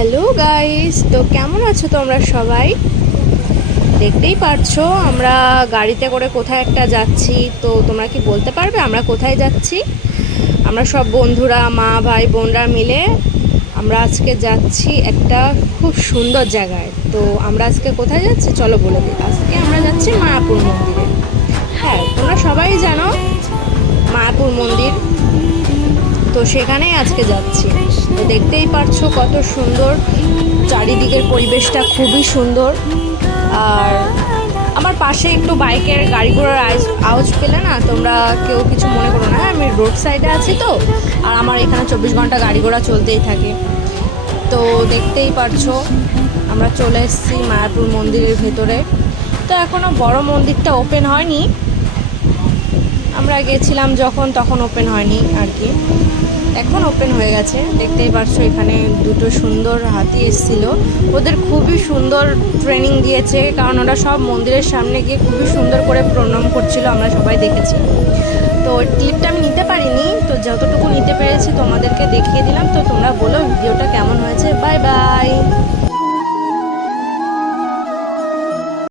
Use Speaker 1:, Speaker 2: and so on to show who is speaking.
Speaker 1: Hello guys তো কেমন আছো তোমরা সবাই? দেখতেই পারছ, আমরা গাড়িতে করে কোথায় একটা যাচ্ছি। তো তোমরা কি বলতে পারবে, আমরা কোথায় যাচ্ছি? আমরা সব বন্ধুরা, মা, ভাই, বোনরা মিলে আমরা আজকে যাচ্ছি একটা খুব সুন্দর জায়গায়। তো আমরা আজকে কোথায় যাচ্ছি? চলো বলে দিই। আজকে আমরা যাচ্ছি মায়াপুর মন্দিরে। হ্যাঁ তোমরা সবাই জানো মায়াপুর মন্দির তো সেখানেই আজকে যাচ্ছি। তো দেখতেই পারছ কত সুন্দর। চারিদিকের পরিবেশটা খুবই সুন্দর। আর আমার পাশে একটু বাইকের গাড়ি ঘোড়ার আওয়াজ- আওয়াজ পেলে না তোমরা কেউ কিছু মনে করো না। হ্যাঁ, আমি রোড সাইডে আছি তো আর আমার এখানে চব্বিশ ঘণ্টা গাড়ি ঘোড়া চলতেই থাকে। তো দেখতেই পারছ আমরা চলে এসেছি মায়াপুর মন্দিরের ভেতরে। তো এখনও বড় মন্দিরটা ওপেন হয়নি। আমরা গেছিলাম যখন, তখন ওপেন হয়নি আর কি এখন ওপেন হয়ে গেছে। দেখতেই পারছ এখানে দুটো সুন্দর হাতি এসেছিল। ওদের খুবই সুন্দর ট্রেনিং দিয়েছে, কারণ ওরা সব মন্দিরের সামনে গিয়ে খুবই সুন্দর করে প্রণাম করছিল, আমরা সবাই দেখেছি। তো ক্লিপটা আমি নিতে পারিনি, তো যতটুকু নিতে পেরেছি তোমাদেরকে দেখিয়ে দিলাম। তো তোমরা বলো, ভিডিওটা